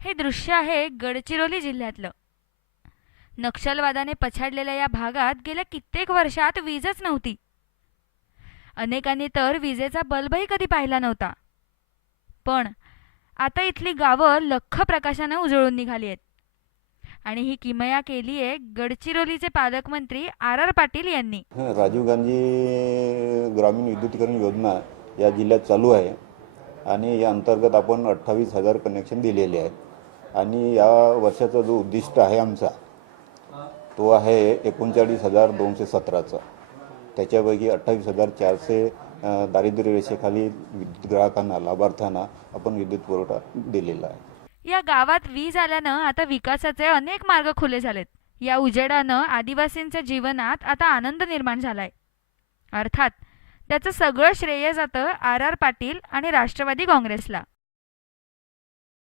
हे दृश्य आहे गडचिरोली जिल्ह्यातलं. नक्षलवादाने पछाडलेल्या या भागात गेल्या कित्येक वर्षात वीजच नव्हती. अनेकांनी तर विजेचा बल्बही कधी पाहिला नव्हता. पण आता इथली गावं लख्ख प्रकाशानं उजळून निघाली आहेत. आणि ही किमया केली आहे गडचिरोलीचे पालकमंत्री आर पाटील यांनी. राजीव गांधी ग्रामीण विद्युतीकरण योजना या जिल्ह्यात चालू आहे आणि या अंतर्गत आपण 28,000 कनेक्शन दिलेले आहेत. आणि या वर्षाचा जो उद्दिष्ट आहे आमचा तो आहे 39,217चा. त्याच्यापैकी 28,400 दारिद्र्य रेषेखाली विद्युत ग्राहकांना, लाभार्थ्यांना आपण विद्युत पुरवठा दिलेला आहे. या गावात वीज आल्यानं आता विकासाचे अनेक मार्ग खुले झालेत. या उजेडानं आदिवासींच्या जीवनात आता आनंद निर्माण झालाय. अर्थात त्याचं सगळं श्रेय जातं आर पाटील आणि राष्ट्रवादी काँग्रेसला.